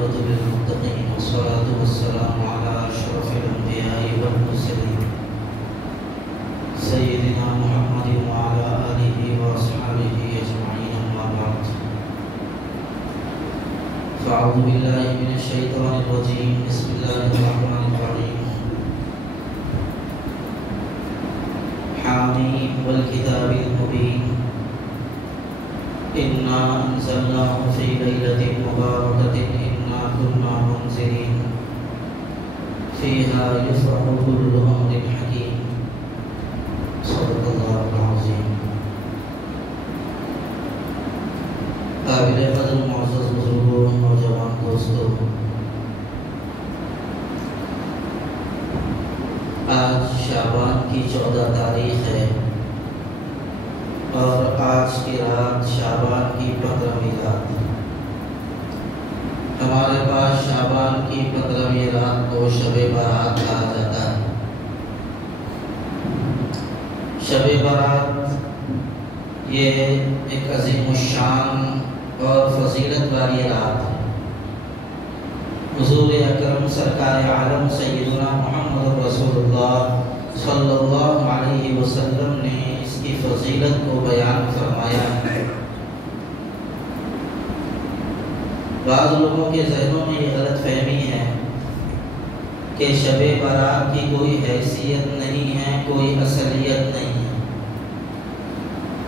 والعاقبة للمتقين والصلاة والسلام على أشرف الأنبياء والمرسلين سيدنا محمد وعلى آله وأصحابه أجمعين أما بعد فأعوذ بالله من الشيطان الرجيم بسم الله الرحمن الرحيم حاميم والكتاب المبين إنا أنزلناه في ليلة مباركة إنا كنا منذرين فيها يفرح كل أمر حكيم صدق الله العظيم. قابل قدر معزز بزرگوں نوجوان دوستوں، آج شعبان کی 14 تاریخ ہے اور آج کی رات شعبان کی 15ویں رات. ہمارے پاس شعبان کی 15ویں رات کو شب برات کہا جاتا ہے. شب برات یہ ایک عظیم الشان اور فضیلت والی رات ہے. حضور اکرم سرکار عالم سیدنا محمد رسول اللہ صلی اللہ علیہ وسلم نے اس کی فضیلت کو بیان فرمایا ہے. بعض لوگوں کے ذہنوں میں یہ غلط فہمی ہے کہ شب برات کی کوئی حیثیت نہیں ہے، کوئی اصلیت نہیں ہے،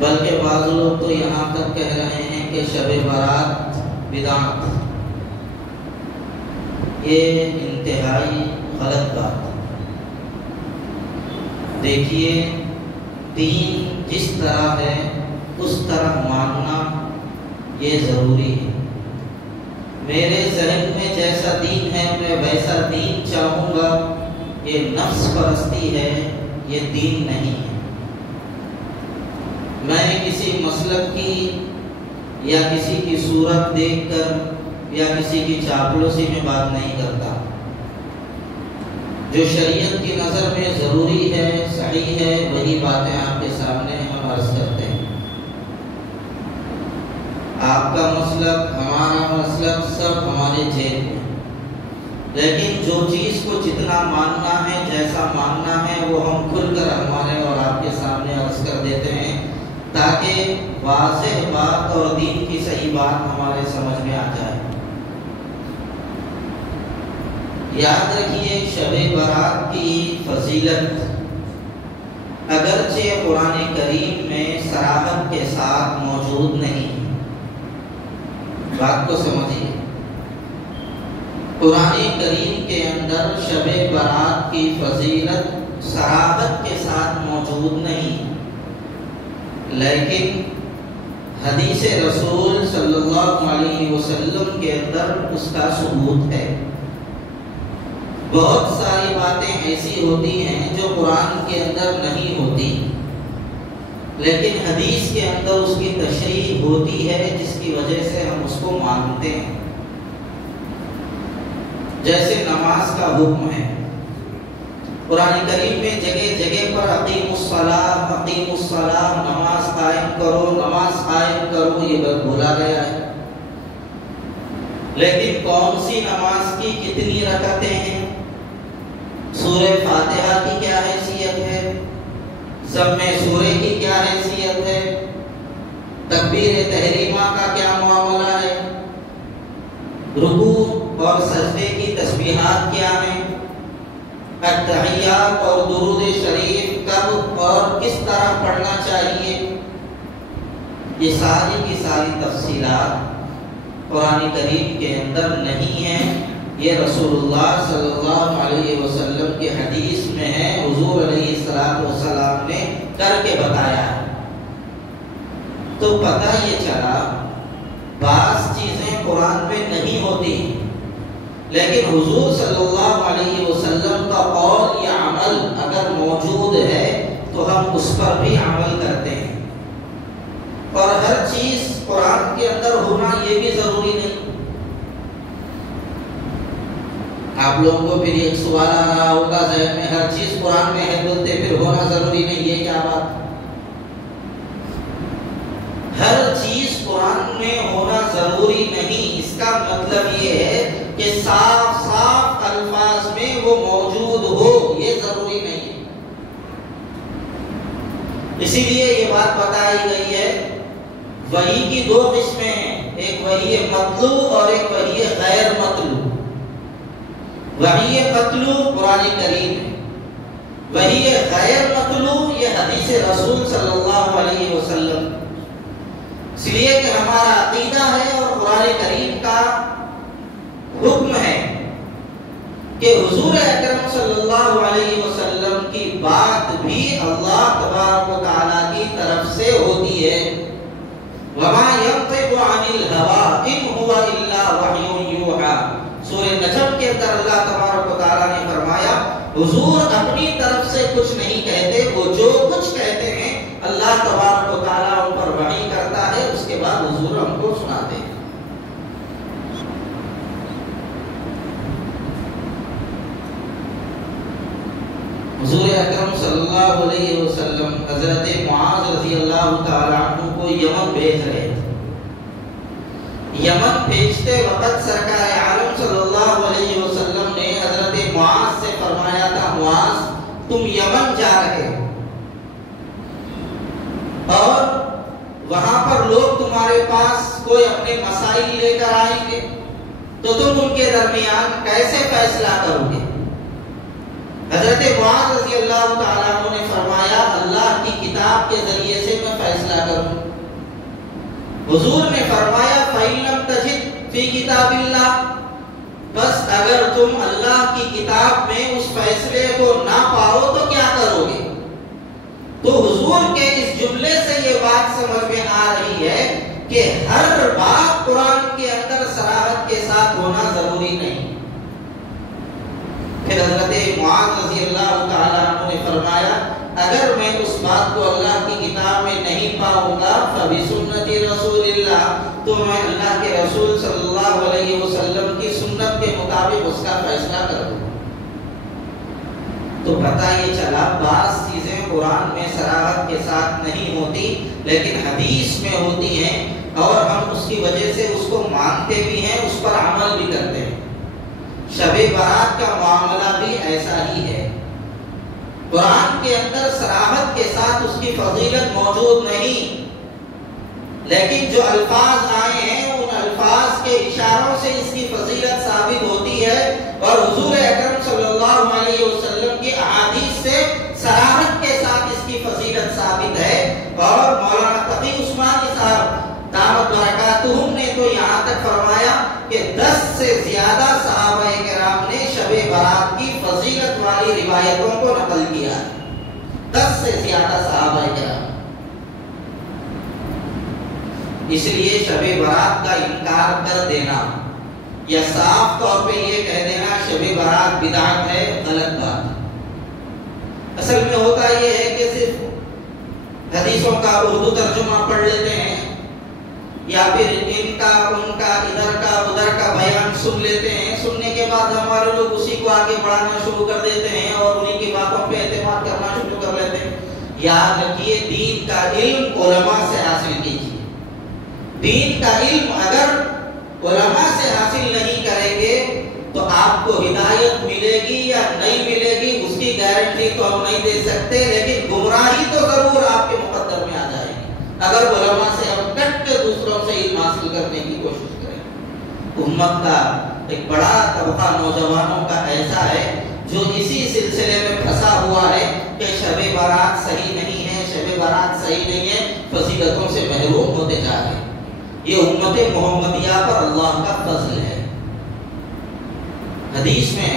بلکہ بعض لوگ تو یہاں تک کہہ رہے ہیں کہ شب برات بدعت. یہ انتہائی غلط بات ہے. دیکھیے، دین جس طرح ہے اس طرح ماننا یہ ضروری ہے. میرے ذہن میں جیسا دین ہے میں ویسا دین چاہوں گا، یہ نفس پرستی ہے، یہ دین نہیں ہے. میں کسی مسلک کی یا کسی کی صورت دیکھ کر یا کسی کی چاپلوسی میں بات نہیں کرتا. جو شریعت کی نظر میں ضروری ہے، صحیح ہے، وہی باتیں آپ کے سامنے ہم عرض کرتے ہیں. آپ کا مسلک، ہمارا مسلک، سب ہمارے جیب میں، لیکن جو چیز کو جتنا ماننا ہے، جیسا ماننا ہے، وہ ہم کھل کر ہمارے اور آپ کے سامنے عرض کر دیتے ہیں تاکہ واضح بات اور دین کی صحیح بات ہمارے سمجھ میں آ جائے. یاد رکھیے، شب برات کی فضیلت اگرچہ قرآن کریم میں صراحت کے ساتھ موجود نہیں. بات کو سمجھیے، قرآن کریم کے اندر شب برات کی فضیلت صراحت کے ساتھ موجود نہیں، لیکن حدیث رسول صلی اللہ علیہ وسلم کے اندر اس کا ثبوت ہے. بہت ساری باتیں ایسی ہوتی ہیں جو قرآن کے اندر نہیں ہوتی، لیکن حدیث کے اندر اس کی تشریح ہوتی ہے، جس کی وجہ سے ہم اس کو مانتے ہیں. جیسے نماز کا حکم ہے، قرآن کریم میں جگہ جگہ پر اقیموا الصلاۃ، اقیموا الصلاۃ، نماز قائم کرو، نماز قائم کرو، یہ بولا گیا ہے. لیکن کون سی نماز کی کتنی رکعتیں ہیں، سورہ فاتحہ کی کیا حیثیت ہے، ضم سورہ کی کیا حیثیت ہے، تکبیر تحریمہ کا کیا معاملہ ہے، رکوع اور سجدے کی تسبیحات کیا ہیں، التحیات اور درود شریف کب اور کس طرح پڑھنا چاہیے، یہ ساری کی ساری تفصیلات قرآن کریم کے اندر نہیں ہیں. یہ رسول اللہ صلی اللہ علیہ وسلم کی حدیث میں ہے، حضور علیہ السلام نے کر کے بتایا ہے. تو پتہ یہ چلا بعض چیزیں قرآن میں نہیں ہوتی، لیکن حضور صلی اللہ علیہ وسلم کا قول یا عمل اگر موجود ہے تو ہم اس پر بھی عمل کرتے ہیں. اور ہر چیز قرآن کے اندر ہونا یہ بھی ضروری نہیں. آپ لوگوں کو پھر ایک سوال آ رہا ہوگا ذہن میں، ہر چیز قرآن میں ہے بولتے پھر ہونا ضروری نہیں، یہ کیا بات؟ ہر چیز قرآن میں ہونا ضروری نہیں، اس کا مطلب یہ ہے کہ صاف صاف الفاظ میں وہ موجود ہو، یہ ضروری نہیں ہے۔ اسی لیے یہ بات بتائی گئی ہے وحی کی دو قسمیں ہیں، ایک وحی مطلوع اور ایک وحی غیر مطلوع۔ وحی مطلوع قرآن کریم ہے، وحی غیر مطلوع یہ حدیث رسول صلی اللہ علیہ وسلم۔ اس لیے کہ ہمارا عقیدہ ہے اور قرآن کریم کا حکم ہے کہ حضور اکرم صلی اللہ علیہ وسلم کی بات بھی اللہ تبارک و تعالیٰ کی طرف سے ہوتی ہے۔ وَمَا يَنطِقُ عَنِ الْهَوَىٰ إِنْ هُوَ إِلَّا وَحْيٌ يُوحَىٰ۔ سورہ نجم کے اندر اللہ تبارک و تعالیٰ نے فرمایا حضور اپنی طرف سے کچھ نہیں کہتے، وہ جو کچھ کہتے ہیں اللہ تبارک و تعالیٰ ان پر وحی کرتا ہے، اس کے بعد حضور ہم کو سناتے ہیں۔ حضور اکرم صلی اللہ علیہ وسلم حضرت معاذ رضی اللہ تعالیٰ عنہ کو یمن بھیج رہے تھے۔ یمن بھیجتے وقت سرکار عالم صلی اللہ علیہ وسلم نے حضرت معاذ سے فرمایا تھا معاذ تم یمن جا رہے ہو اور وہاں پر لوگ تمہارے پاس کوئی اپنے مسائل لے کر آئیں گے تو تم ان کے درمیان کیسے فیصلہ کرو گے؟ حضرت معاذ رضی اللہ تعالیٰ عنہ نے فرمایا اللہ کی کتاب کے ذریعے سے میں فیصلہ کروں۔ حضور نے فرمایا فَإِن لَمْ تَجِدْ فِي كِتَابِ اللَّهِ، بس اگر تم اللہ کی کتاب میں اس فیصلے کو نہ پاؤ تو کیا کرو گے؟ تو حضور کے اس جملے سے یہ بات سمجھ میں آ رہی ہے کہ ہر بات قرآن کے اندر صراحت کے ساتھ ہونا ضروری نہیں۔ پھر حضرت معاذ رضی اللہ تعالیٰ عنہ نے فرمایا اگر میں اس بات کو اللہ کی کتاب میں نہیں پاؤں گا فَبِسُنَّتِ رَسُولِ اللَّهِ، تو میں اللہ کے رسول صلی اللہ علیہ وسلم کی سنت کے مطابق اس کا فیصلہ کروں۔ تو پتہ یہ چلا بعض چیزیں قرآن میں صراحت کے ساتھ نہیں ہوتی لیکن حدیث میں ہوتی ہیں اور ہم اس کی وجہ سے اس کو مانتے بھی ہیں، اس پر عمل بھی کرتے ہیں۔ شب برات کا معاملہ بھی ایسا ہی ہے، قرآن کے اندر صراحت کے ساتھ اس کی فضیلت موجود نہیں، لیکن جو الفاظ آئے ہیں ان الفاظ کے اشاروں سے اس کی فضیلت ثابت ہوتی ہے اور حضور اکرم صلی اللہ علیہ وسلم کی احادیث سے صراحت کے ساتھ اس کی فضیلت ثابت ہے۔ اور مولانا تقی عثمانی صاحب دعوت برکاتہم نے تو یہاں تک فرمایا کہ 10 سے زیادہ صحابہ کرام نے شب برات کی فضیلت والی روایتوں کو نقل کیا، 10 سے زیادہ صحابہ کرام۔ اس لیے شب برات کا انکار کر دینا یا صاف طور پہ یہ کہہ دینا شب برات بدعت ہے، غلط بات۔ اصل میں ہوتا یہ ہے کہ صرف حدیثوں کا اردو ترجمہ پڑھ لیتے ہیں یا پھر ان کا ان کا ادھر کا ادھر کا بیان سن لیتے ہیں، سننے کے بعد ہمارے لوگ اسی کو آگے بڑھانا شروع کر دیتے ہیں اور انہی کی باتوں پہ اعتماد کرنا شروع کر لیتے ہیں۔ یاد رکھیے دین کا علم علماء سے حاصل کیجیے، دین کا علم اگر علماء سے حاصل نہیں کریں گے تو آپ کو ہدایت ملے گی یا نہیں ملے گی اس کی گارنٹی تو ہم نہیں دے سکتے، لیکن گمراہی تو ضرور آپ کے مقدر میں آ جائے گی اگر علماء سے ہم ڈٹ کے دوسروں سے علم حاصل کرنے کی کوشش کریں۔ امت کا ایک بڑا طبقہ نوجوانوں کا ایسا ہے جو اسی سلسلے میں پھنسا ہوا ہے کہ شب برات صحیح نہیں ہے، شب برات صحیح نہیں ہے، فضیلتوں سے محروم ہوتے جا رہے ہیں۔ یہ امت محمدیہ پر اللہ کا فضل ہے۔ حدیث میں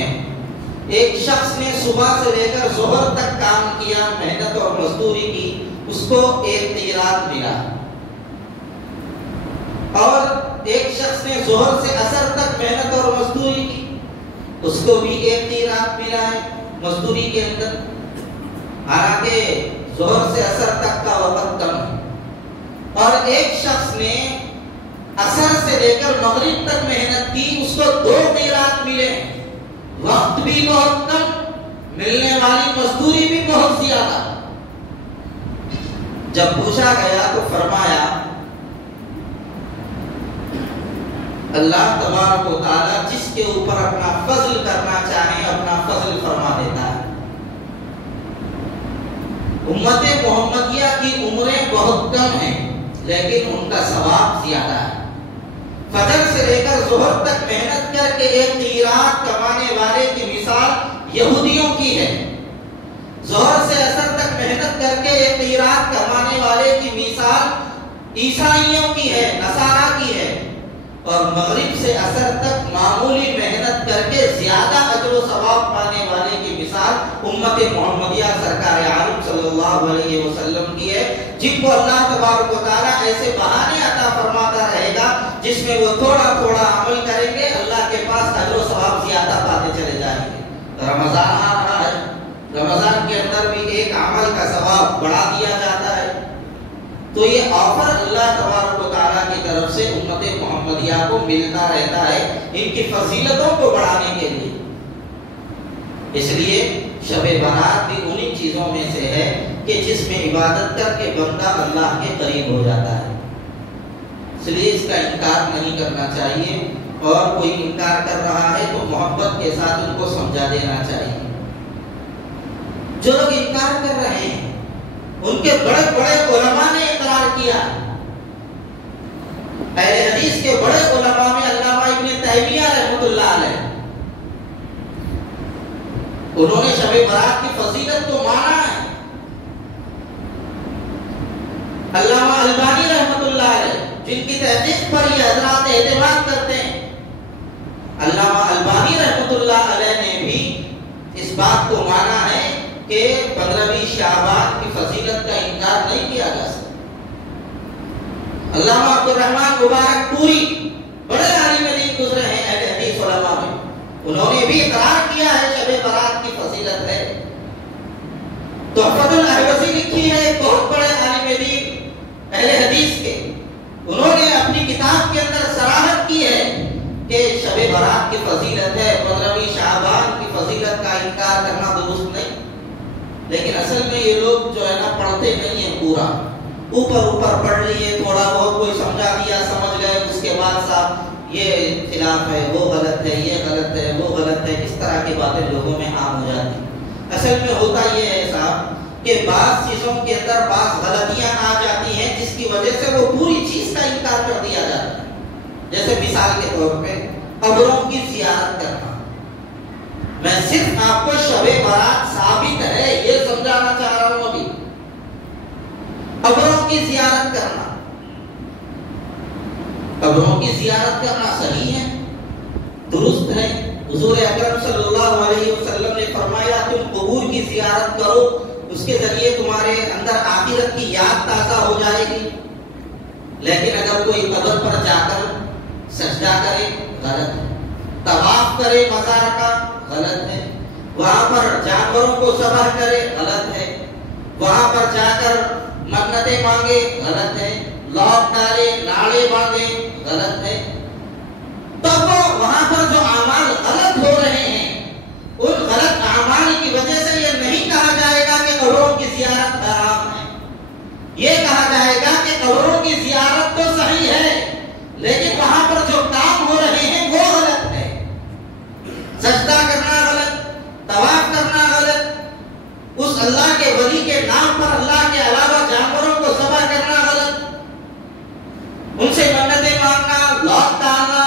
ایک شخص نے صبح سے لے کر ظہر تک کام کیا، محنت اور مزدوری کی، اس کو 1 قیراط ملا، اور ایک شخص نے ظہر سے عصر تک محنت اور مزدوری کی، اس کو بھی 1 قیراط ملا ہے مزدوری کے اندر، حالانکہ ظہر سے عصر تک کا وقت کم ہے۔ اور ایک شخص نے عصر سے لے کر مغرب تک محنت کی، اس کو 2 قیراط ملے، وقت بھی بہت کم، ملنے والی مزدوری بھی بہت زیادہ۔ جب پوچھا گیا تو فرمایا اللہ تبارک و تعالیٰ جس کے اوپر اپنا فضل کرنا چاہے اپنا فضل فرما دیتا ہے۔ امت محمدیہ کی عمریں بہت کم ہیں لیکن ان کا ثواب زیادہ ہے۔ فجر سے لے کر ظہر تک محنت کر کے ایک قیرات کمانے والے کی مثال یہودیوں کی ہے، ظہر سے عصر تک محنت کر کے ایک قیرات کمانے والے کی مثال عیسائیوں کی ہے، نصارہ کی ہے، اور مغرب سے عصر تک معمولی محنت کر کے زیادہ اجر و ثواب پانے والے کی مثال امت محمدیہ سرکار عالم صلی اللہ علیہ وسلم کی ہے، جن کو اللہ تبارک و تعالیٰ ایسے بہانے عطا فرماتا رہے گا جس میں وہ تھوڑا تھوڑا عمل کریں گے، اللہ کے پاس اجر و ثواب زیادہ پاتے چلے جائیں گے۔ رمضان آ رہا ہے، رمضان کے اندر بھی ایک عمل کا ثواب بڑھا دیا جاتا ہے، تو یہ آفر اللہ تبارک و تعالیٰ کی طرف سے امت محمدیہ کو ملتا رہتا ہے ان کی فضیلتوں کو بڑھانے کے لیے۔ اس لیے شب برات بھی انہی چیزوں میں سے ہے کہ جس میں عبادت کر کے بندہ اللہ کے قریب ہو جاتا ہے، اس لیے اس کا انکار نہیں کرنا چاہیے، اور کوئی انکار کر رہا ہے تو محبت کے ساتھ ان کو سمجھا دینا چاہیے۔ جو لوگ انکار کر رہے ہیں ان کے بڑے بڑے علماء نے اقرار کیا، اہل حدیث کے بڑے علماء میں علامہ ابن تیمیہ رحمۃ اللہ علیہ، انہوں نے شب برات کی فضیلت کو مانا ہے۔ علامہ البانی رحمۃ اللہ علیہ جن کی تحقیق پر یہ حضرات اعتماد کرتے ہیں، علامہ البانی رحمۃ اللہ علیہ نے بھی اس بات کو مانا ہے کہ 15ویں شعبان کی فضیلت کا انکار نہیں کیا جا سکتا۔ علامہ عبد الرحمن مبارک پوری بڑے عالم دین گزرے ہیں اہل حدیث علماء میں، انہوں نے بھی اقرار کیا ہے شب برات کی فضیلت ہے۔ تحفۃ الاحوصی لکھی ہے ایک بہت بڑے عالم دین اہل حدیث کے، انہوں نے اپنی کتاب کے اندر صراحت کی ہے کہ شب برات کی فضیلت ہے، 15ویں شعبان کی فضیلت کا انکار کرنا درست نہیں۔ لیکن اصل میں یہ لوگ جو ہے نا پڑھتے نہیں ہیں، پورا اوپر پڑھ لیے، تھوڑا بہت کوئی سمجھا دیا، سمجھ گئے، اس کے بعد صاحب یہ خلاف ہے، وہ غلط ہے، یہ غلط ہے، وہ غلط ہے، اس طرح کی باتیں لوگوں میں عام ہو جاتی ہیں۔ اصل میں ہوتا یہ ہے صاحب کہ بعض چیزوں کے اندر بعض غلطیاں آ جاتی ہیں جس کی وجہ سے وہ پوری چیز کا انکار کر دیا جاتا ہے۔ جیسے مثال کے طور پہ قبروں کی زیارت کرنا، میں صرف آپ کو شب برات ثابت ہے یہ سمجھانا چاہ رہا ہوں۔ ابھی قبروں کی زیارت کرنا، قبروں کی زیارت کرنا صحیح ہے، درست ہے۔ حضور اکرم صلی اللہ علیہ وسلم نے فرمایا تم قبور کی زیارت کرو، اس کے ذریعے تمہارے اندر آخرت کی یاد تازہ ہو جائے گی۔ لیکن اگر کوئی قبر پر جا کر سجدہ کرے غلط ہے، طواف کرے مزار کا غلط ہے، وہاں پر جانوروں کو ذبح کرے غلط ہے، وہاں پر جا کر منتیں مانگے غلط ہے، لوٹ ڈالے، ناڑے باندھے غلط ہے۔ تب وہاں پر جو اعمال غلط ہو رہے ہیں ان غلط اعمال کی وجہ سے یہ نہیں کہا جائے گا کہ قبروں کی زیارت حرام ہے، یہ کہا جائے گا کہ قبروں کی زیارت تو صحیح ہے لیکن وہاں پر جو کام ہو رہے ہیں وہ غلط ہے۔ سجدہ کرنا غلط، طواف کرنا غلط، اس اللہ کے ولی کے نام پر اللہ کے علاوہ جانوروں کو ذبح کرنا غلط، ان سے منتیں مانگنا، لوٹ ڈالنا،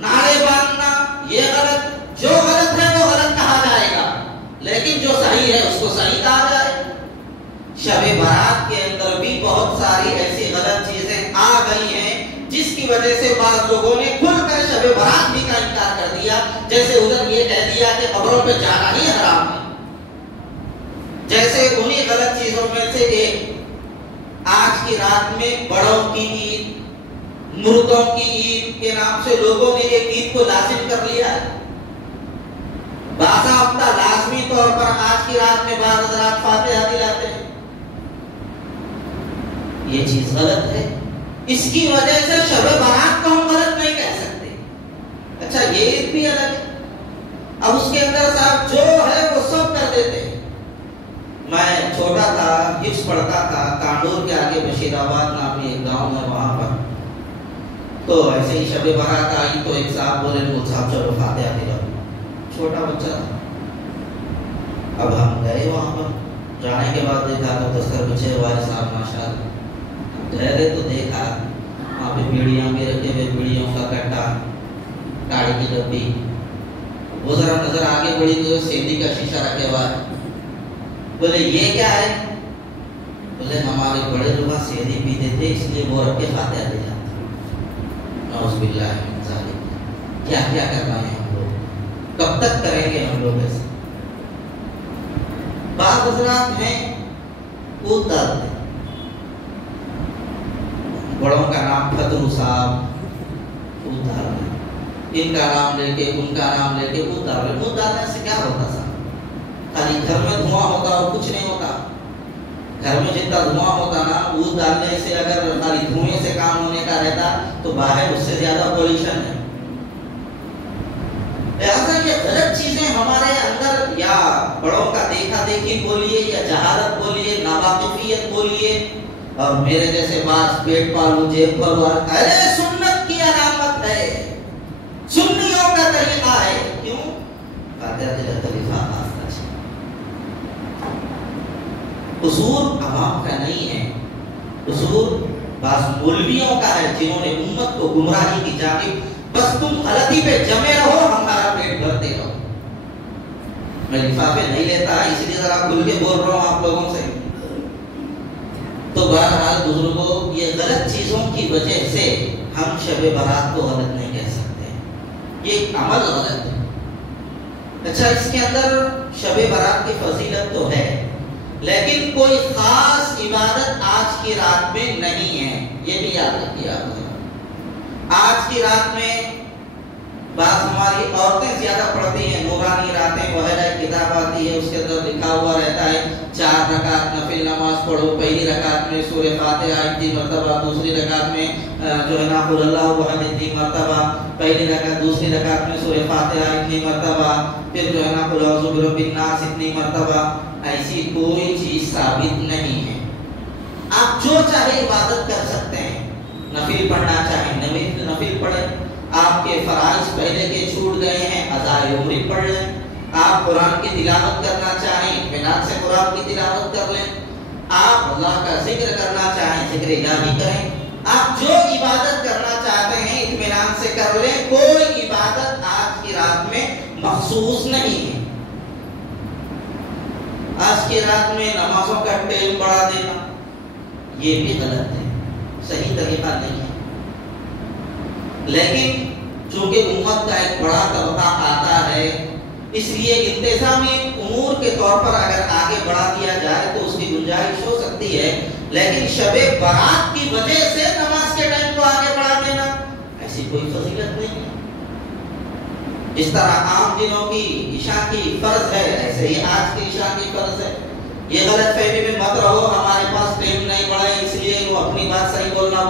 نعرے باندھنا یہ غلط۔ جو غلط ہے وہ غلط کہا جائے گا لیکن جو صحیح ہے اس کو صحیح کہا جائے۔ شب برات کے اندر بھی بہت ساری ایسی غلط چیزیں آ گئی ہیں جس کی وجہ سے بعض لوگوں نے کھل کر شب برات بھی کا انکار کر دیا، جیسے ادھر یہ کہہ دیا کہ قبروں پہ جانا ہی حرام ہے۔ جیسے انہی غلط چیزوں میں سے ایک آج کی رات میں بڑوں کی عید، مردوں کی عید کے نام سے لوگوں نے ایک عید کو لازم کر لیا ہے۔ باضابطہ لازمی طور پر آج کی رات میں بعض حضرات فاتحہ دلاتے ہیں، یہ چیز غلط ہے۔ اس کی وجہ سے شب برات کو ہم غلط نہیں کہہ سکتے۔ اچھا یہ عید بھی الگ ہے، اب اس کے اندر صاحب جو ہے وہ سب کر دیتے ہیں۔ میں چھوٹا تھا، حفظ پڑھتا تھا، کانڈور کے آگے بشیر آباد نامی ایک گاؤں ہے، وہاں پر تو ایسے ہی شب برات آئی تو ایک صاحب بولے مول صاحب چلو فاتحہ دلاؤ، چھوٹا بچہ تھا۔ اب ہم گئے وہاں پر، جانے کے بعد دیکھا تو دستر بچے والے صاحب ماشاء اللہ گئے تو دیکھا وہاں پہ بیڑیاں بھی رکھے ہوئے، بیڑیوں کا کٹا، تاڑی کی ڈبی، وہ ذرا نظر آگے بڑی تو سیندی کا شیشہ رکھے ہوا ہے۔ بولے یہ کیا ہے؟ بولے ہمارے بڑے لوگ سیندی پیتے تھے اس لیے وہ رکھ کے فاتحہ دے جاتے۔ نعوذ باللہ من ذالک، کیا کیا کرنا ہے ہم لوگ، کب تک کریں گے ہم لوگ ایسے؟ بعض حضرات ہیں کود ڈالتے، بڑوں کا نام فترو صاحب کود ڈال رہے، ان کا نام لے کے ان کا نام لے کے کود ڈال رہے۔ کود ڈالنے سے کیا ہوتا صاحب؟ خالی گھر میں دھواں ہوتا اور کچھ نہیں ہوتا۔ گھر میں جتنا دھواں ہوتا نا، کود ڈالنے سے اگر خالی دھوئیں سے کام ہونے کا رہتا تو باہر اس سے زیادہ پولیوشن ہے۔ لہٰذا یہ غلط چیزیں ہمارے اندر، یا بڑوں کا دیکھا دیکھی بولیے یا جہالت بولیے، ناواقفیت بولیے، اور میرے جیسے باس پیٹ پالو جیب پالو، ارے سنت کی علامت ہے، سنیوں کا طریقہ ہے۔ کیوں؟ قصور عوام کا نہیں ہے، قصور بعض مولویوں کا ہے جنہوں نے امت کو گمراہی کی جانب، بس تم غلطی پہ جمے رہو، ہمارا پیٹ بھرتے رہو۔ میں لفافے نہیں لیتا اس لیے ذرا کھل کے بول رہا ہوں آپ لوگوں سے۔ تو بہرحال بزرگوں، یہ غلط چیزوں کی وجہ سے ہم شب برات کو غلط نہیں کہہ سکتے، یہ عمل غلط ہے۔ اچھا، اس کے اندر شب برات کی فضیلت تو ہے، لیکن کوئی خاص عبادت آج کی رات میں نہیں ہے، یہ بھی یاد رکھیے آپ۔ آج کی رات میں بعض ہماری عورتیں زیادہ پڑھتی ہیں نورانی راتیں وغیرہ، کتاب آتی ہے اس کے اندر لکھا ہوا رہتا ہے 4 رکعت نفل نماز پڑھو، پہلی رکعت میں سورہ فاتحہ 3 مرتبہ، دوسری رکعت میں جو ہے نا قل اللہ احد 3 مرتبہ، پہلی رکعت دوسری رکعت میں سورہ فاتحہ 3 مرتبہ، پھر جو ہے نا قل اعوذ برب الناس 3 مرتبہ۔ ایسی کوئی چیز ثابت نہیں ہے، آپ جو چاہے عبادت کر سکتے ہیں، نفل پڑھنا چاہیں نفل پڑھیں، آپ کے فرائض پہلے کے چھوٹ گئے ہیں ادائے عمری پڑھ لیں، آپ قرآن کی تلاوت کرنا چاہیں اطمینان سے قرآن کی تلاوت کر لیں، آپ اللہ کا ذکر کرنا چاہیں ذکر الہی کریں، آپ جو عبادت کرنا چاہتے ہیں اطمینان سے کر لیں۔ کوئی عبادت آج کی رات میں مخصوص نہیں ہے۔ آج کی رات میں نمازوں کا ٹائم بڑھا دینا یہ بھی غلط ہے، صحیح طریقہ نہیں ہے۔ لیکن چونکہ امت کا ایک بڑا طبقہ آتا ہے، اس لیے انتظامی امور کے طور پر اگر آگے بڑھا دیا جائے تو اس کی گنجائش ہو سکتی ہے، لیکن شب برات کی وجہ سے نماز کے ٹائم کو آگے بڑھا دینا ایسی کوئی فضیلت نہیں ہے۔ جس طرح عام دنوں کی عشاء کی فرض ہے، ایسے ہی آج کی عشاء کی فرض ہے۔ یہ غلط فہمی میں مت رہو ہمارے پاس ٹائم نہیں بڑھا ہے اس لیے وہ اپنی بات صحیح بولنا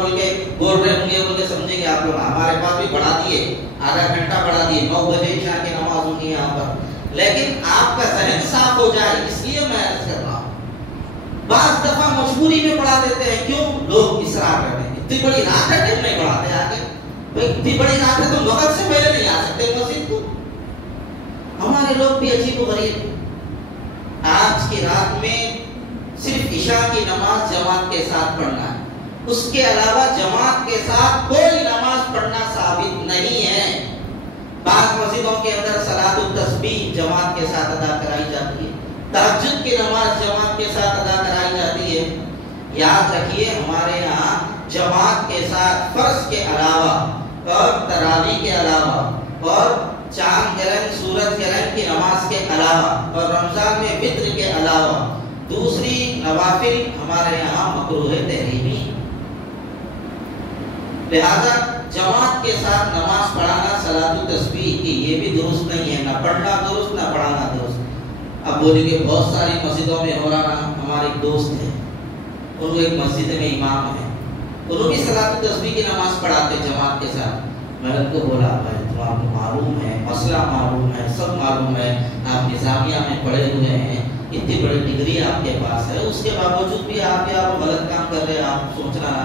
بول رہے ہوں گے سمجھیں گے آپ لوگ، ہمارے پاس بھی بڑھا دیے، آدھا گھنٹہ بڑھا دیے، 9 بجے عشاء کی نماز ہوگی یہاں پر، لیکن آپ کا ذہن صاف ہو جائے اس لیے میں عرض کر رہا ہوں۔ بعض دفعہ مجبوری میں بڑھا دیتے ہیں، کیوں؟ لوگ اسراف کرتے ہیں، اتنی بڑی رات ہے ٹائم نہیں بڑھاتے آگے، بھائی اتنی بڑی رات ہے تو وقت سے پہلے نہیں آ سکتے مسجد کو۔ ہمارے لوگ بھی عجیب و غریب، آج کی رات میں صرف عشاء کی نماز جماعت کے ساتھ پڑھنا ہے، اس کے علاوہ جماعت کے ساتھ کوئی نماز پڑھنا ثابت نہیں ہے۔ بعض مسجدوں کے اندر صلاۃ التسبیح جماعت کے ساتھ ادا کرائی جاتی ہے، تہجد کی نماز جماعت کے ساتھ ادا کرائی جاتی ہے۔ یاد رکھیے ہمارے یہاں جماعت کے ساتھ فرض کے علاوہ اور تراویح کے علاوہ اور چاند گرہن سورج گرہن کی نماز کے علاوہ اور رمضان میں وتر کے علاوہ دوسری نوافل ہمارے یہاں مکروہ تحریمی، لہذا جماعت کے ساتھ نماز پڑھانا صلاۃ التسبیح کی یہ بھی درست نہیں ہے، نہ پڑھنا درست نہ پڑھانا درست۔ اب بولیں کہ بہت ساری مسجدوں میں ہو رہا، ہمارے ایک دوست ہیں، ان کو ایک مسجد میں امام ہے، انہوں بھی صلاۃ التسبیح کی نماز پڑھاتے جماعت کے ساتھ۔ میں نے ان کو بولا بھائی تم آپ کو معلوم ہے، مسئلہ معلوم ہے، سب معلوم ہے، آپ نظامیہ میں پڑھے ہوئے ہیں، اتنی بڑی ڈگری آپ کے پاس ہے، اس کے باوجود بھی آپ غلط کام کر رہے ہیں، آپ سوچ رہا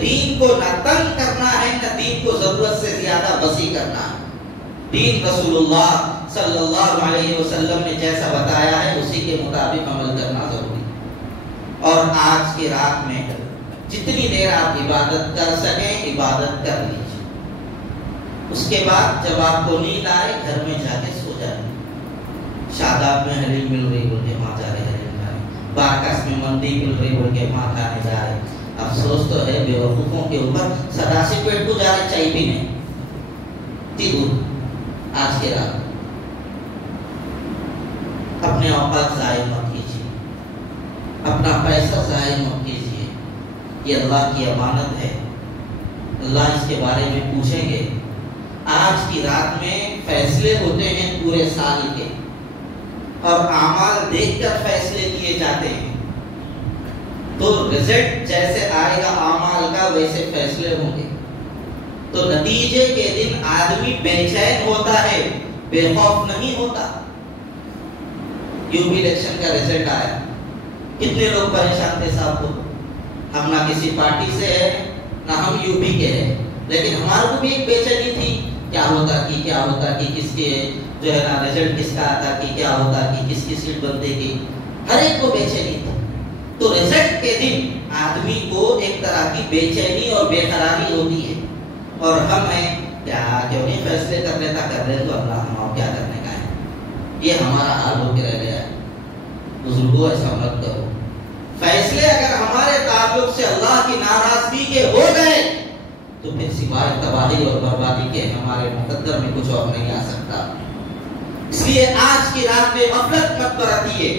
دین کو نہ تنگ کرنا ہے نہ دین کو ضرورت سے زیادہ وسیع کرنا ہے. دین رسول اللہ صلی اللہ علیہ وسلم نے جیسا بتایا ہے اسی کے مطابق عمل کرنا ضروری ہے. اور آج کی رات میں جتنی دیر آپ عبادت کر سکیں عبادت کر لیجیے. اس کے بعد جب آپ کو نیند آئے گھر میں جا کے سو جائیں. شاداب میں حلیم مل رہی بول کے وہاں جا رہے حلیم کھانے, بارکس میں مندی مل رہی بول کے وہاں کھانے جا رہے. افسوس تو ہے بے وقوفوں کے اوپر, سداسی پیٹ کو جا رہے چائے پینے. آج کے رات اپنے اوقات ضائع مت کیجیے, اپنا پیسہ ضائع مت کیجیے. یہ اللہ کی امانت ہے, اللہ اس کے بارے میں پوچھیں گے. آج کی رات میں فیصلے ہوتے ہیں پورے سال کے, اور اعمال دیکھ کر فیصلے کیے جاتے ہیں. تو رزلٹ جیسے آئے گا اعمال کا ویسے فیصلے ہوں گے. تو نتیجے کے دن آدمی بے چین ہوتا ہے, بے خوف نہیں ہوتا. یوپی الیکشن کا رزلٹ آیا, کتنے لوگ پریشان تھے صاحب کو. ہم نہ کسی پارٹی سے ہیں نہ ہم یوپی کے ہیں, لیکن ہمارے کو بھی ایک بے چینی تھی, کیا ہوتا کہ کس کے جو ہے نا رزلٹ کس کا آتا, کہ کیا ہوتا کہ کس کی سیٹ بنتے گی. ہر ایک کو بے چینی تھی. تو رزلٹ کے دن آدمی کو ایک طرح کی بے چینی اور بے قراری ہوتی ہے. اور ہم ہیں کیا کیوں نہیں فیصلے کر لیتا, کر لیں تو اللہ ہم کیا کرنے کا ہے. یہ ہمارا حال ہو کے رہ گیا ہے. بزرگوں ایسا مت کرو. فیصلے اگر ہمارے تعلق سے اللہ کی ناراضگی کے ہو گئے تو پھر سوائے تباہی اور بربادی کے ہمارے مقدر میں کچھ اور نہیں آ سکتا. اس لیے آج کی رات میں غفلت مت برتیے,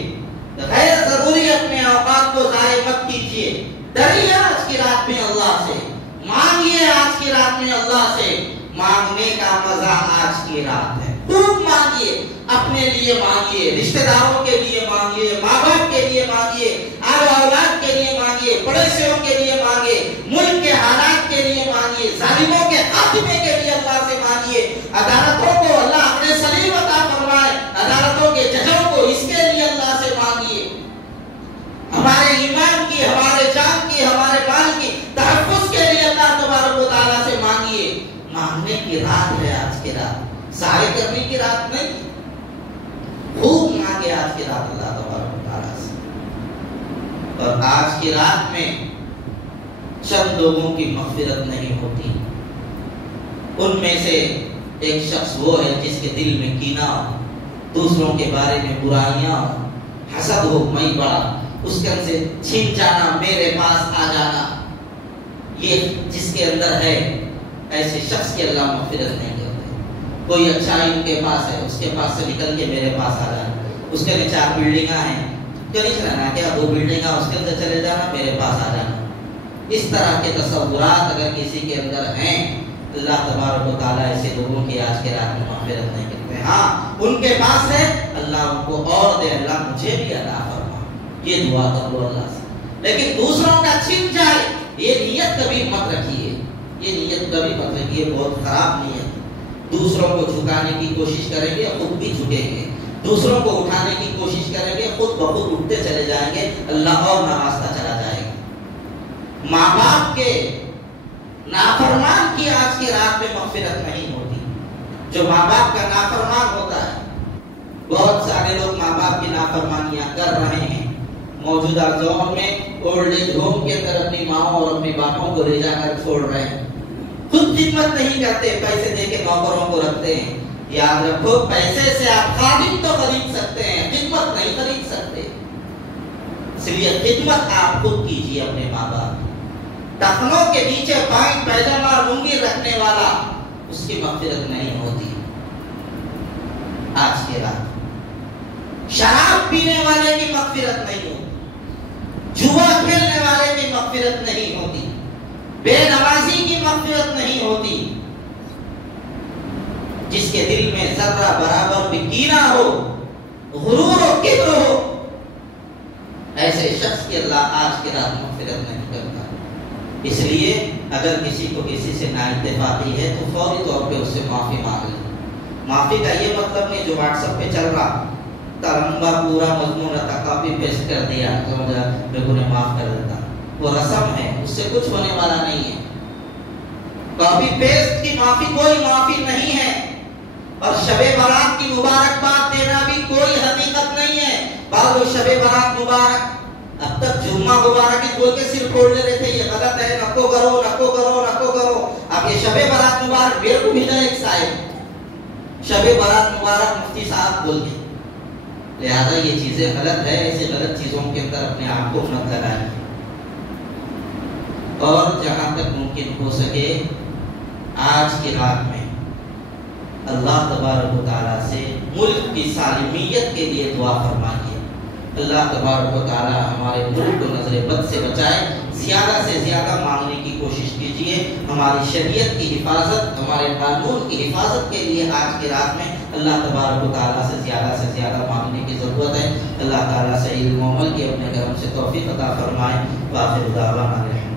غیر ضروری اپنے اوقات کو ضائع مت کیجیے. ڈریے آج کی رات میں اللہ سے, مانگیے آج کی رات میں اللہ سے. مانگنے کا مزہ آج کی رات ہے. خوب مانگیے, اپنے لیے مانگیے, رشتہ داروں کے لیے مانگیے, ماں باپ کے لیے مانگیے, اولاد کے لیے مانگیے, پڑوسیوں کے لیے مانگیے, ملک کے حالات کے لیے مانگیے, ظالموں کے خاتمے کے لیے اللہ سے مانگیے. عدالتوں کو اللہ اپنے سلیم عطا فرمائے, عدالتوں کے ججوں کو اس کے لیے اللہ سے مانگیے. ہمارے ایمان کی, ہمارے جان کی, ہمارے مال کی تحفظ کے لیے اللہ تبارک و تعالیٰ سے مانگیے. مانگنے کی رات ہے آج کی رات, سارے کرنے کی رات نہیں. خوب مانگے آج کی رات اللہ تبارک و تعالیٰ سے. اور آج کی رات میں چند لوگوں کی مغفرت نہیں ہوتی. ان میں سے ایک شخص وہ ہے جس کے دل میں کینہ ہو, دوسروں کے بارے میں برائیاں ہو, حسد ہو, میں بڑا, اس کے سے چھین جانا, میرے پاس آ جانا. یہ جس کے اندر ہے ایسے شخص کی اللہ مغفرت نہیں کرتے. کوئی اچھائی ان کے پاس ہے, اس کے پاس سے نکل کے میرے پاس آ جانا. اس کے لیے 4 بلڈنگاں ہیں, کیوں نہیں چلانا, کیا 2 بلڈنگاں اس کے اندر چلے جانا, میرے پاس آ جانا. اس طرح کے تصورات اگر کسی کے اندر ہیں, اللہ تبارک و تعالیٰ ایسے لوگوں کی آج کے رات میں مغفرت نہیں کرتے. ہاں ان کے پاس ہے, اللہ ان کو اور دے, اللہ مجھے بھی عطا فرما, یہ دعا کر لو اللہ سے. لیکن دوسروں کا چھن جائے یہ نیت کبھی مت رکھیے, یہ نیت کبھی مت رکھیے, بہت خراب نیت. دوسروں کو جھکانے کی کوشش کریں گے خود بھی جھکیں گے, دوسروں کو اٹھانے کی کوشش کریں گے خود بخود اٹھتے چلے جائیں گے, اللہ اور نوازتا چلا جائے گا. ماں باپ کے نافرمان کی آج کی رات میں مغفرت نہیں ہوتی. جو ماں باپ کا نافرمان ہوتا ہے, بہت سارے لوگ ماں باپ کی نافرمانیاں کر رہے ہیں. موجودہ دور میں اولڈ ایج ہوم کے اندر اپنی ماں اور اپنے باپوں کو لے جا کر چھوڑ رہے ہیں. خود خدمت نہیں کرتے, پیسے دے کے نوکروں کو رکھتے ہیں. یاد رکھو, پیسے سے آپ خادم تو خرید سکتے ہیں, خدمت نہیں خرید سکتے. اس لیے خدمت آپ خود کیجیے اپنے ماں باپ. ٹخنوں کے نیچے پائن پیجامہ لنگی رکھنے والا, اس کی مغفرت نہیں ہوتی آج کے رات. شراب پینے والے کی مغفرت نہیں ہوتی, جوا کھیلنے والے کی مغفرت نہیں ہوتی, بے نمازی کی مغفرت نہیں ہوتی. جس کے دل میں ذرہ برابر بھی کینہ ہو, غرور و کبر ہو, ایسے شخص کی اللہ آج کی رات مغفرت نہیں کرتا. اس لیے اگر کسی کو کسی سے نااتفاقی ہے تو فوری طور پہ اس سے معافی مانگ لیں. معافی کا یہ مطلب نہیں جو واٹس ایپ پہ چل رہا, ترنگا پورا مضمون رہتا, کاپی پیسٹ کر دیا تو میرے کو نے معاف کر دیتا. وہ رسم ہے، اس سے کچھ ہونے والا نہیں ہے۔ کاپی پیسٹ کی معافی کوئی معافی نہیں ہے، اور شب برات کی مبارکباد دینا بھی کوئی حقیقت نہیں ہے۔ بعض شب برات مبارک اب تک جمعہ مبارک ہی بول کے صرف کھول لے رہے تھے، یہ غلط ہے، نکو کرو نکو کرو نکو کرو۔ اب یہ شب برات مبارک بیر کو بھیجا ایک صاحب، شب برات مبارک مفتی صاحب بول کے، لہذا یہ چیزیں غلط ہے، ایسے غلط چیزوں کے اندر اپنے آپ کو مت لگائیں۔ اور جہاں تک ممکن ہو سکے آج کی رات میں اللہ تبارک و تعالیٰ سے ملک کی سالمیت کے لیے دعا فرمائیے۔ اللہ تبارک و تعالیٰ ہمارے ملک کو نظر بد سے بچائے، زیادہ سے زیادہ مانگنے کی کوشش کیجیے۔ ہماری شریعت کی حفاظت، ہمارے قانون کی حفاظت کے لیے آج کی رات میں اللہ تبارک و تعالیٰ سے زیادہ مانگنے کی ضرورت ہے۔ اللہ تعالیٰ سے علم و عمل کی اپنے کرم سے توفیق عطا فرمائے۔ وآخر دعوانا الحمد